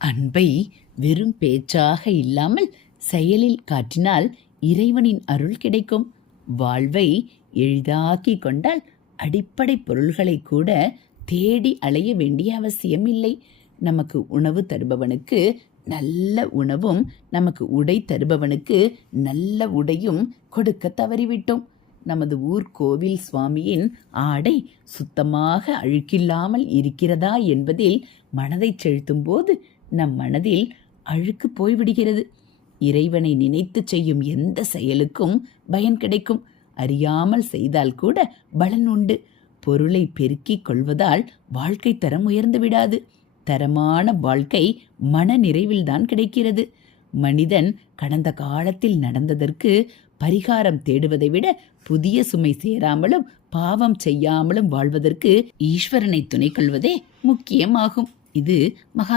அன்பை வெறும் பேச்சாக இல்லாமல் செயலில் காட்டினால் இறைவனின் அருள் கிடைக்கும். வாழ்வை எளிதாக்கி கொண்டால் அடிப்படை பொருள்களை கூட தேடி அலைய வேண்டிய அவசியம் இல்லை. நமக்கு உணவு தருபவனுக்கு நல்ல உணவும், நமக்கு உடை தருபவனுக்கு நல்ல உடையும் கொடுக்க தவறிவிட்டோம். நமது ஊர் கோவில் சுவாமியின் ஆடை சுத்தமாக அழுக்கில்லாமல் இருக்கிறதா என்பதில் மனதை செலுத்தும் போது நம் மனதில் அழுக்கு போய்விடுகிறது. இறைவனை நினைத்து செய்யும் எந்த செயலுக்கும் பயன் கிடைக்கும். அறியாமல் செய்தால் கூட பலன் உண்டு. பொருளை பெருக்கிக் கொள்வதால் வாழ்க்கை தரம் உயர்ந்து விடாது. தரமான வாழ்க்கை மன நிறைவில்தான் கிடைக்கிறது. மனிதன் கடந்த காலத்தில் நடந்ததற்கு பரிகாரம் தேடுவதை விட புதிய சுமை சேராமலும் பாவம் செய்யாமலும் வாழ்வதற்கு ஈஸ்வரனை துணை கொள்வதே முக்கியமாகும். இது மகா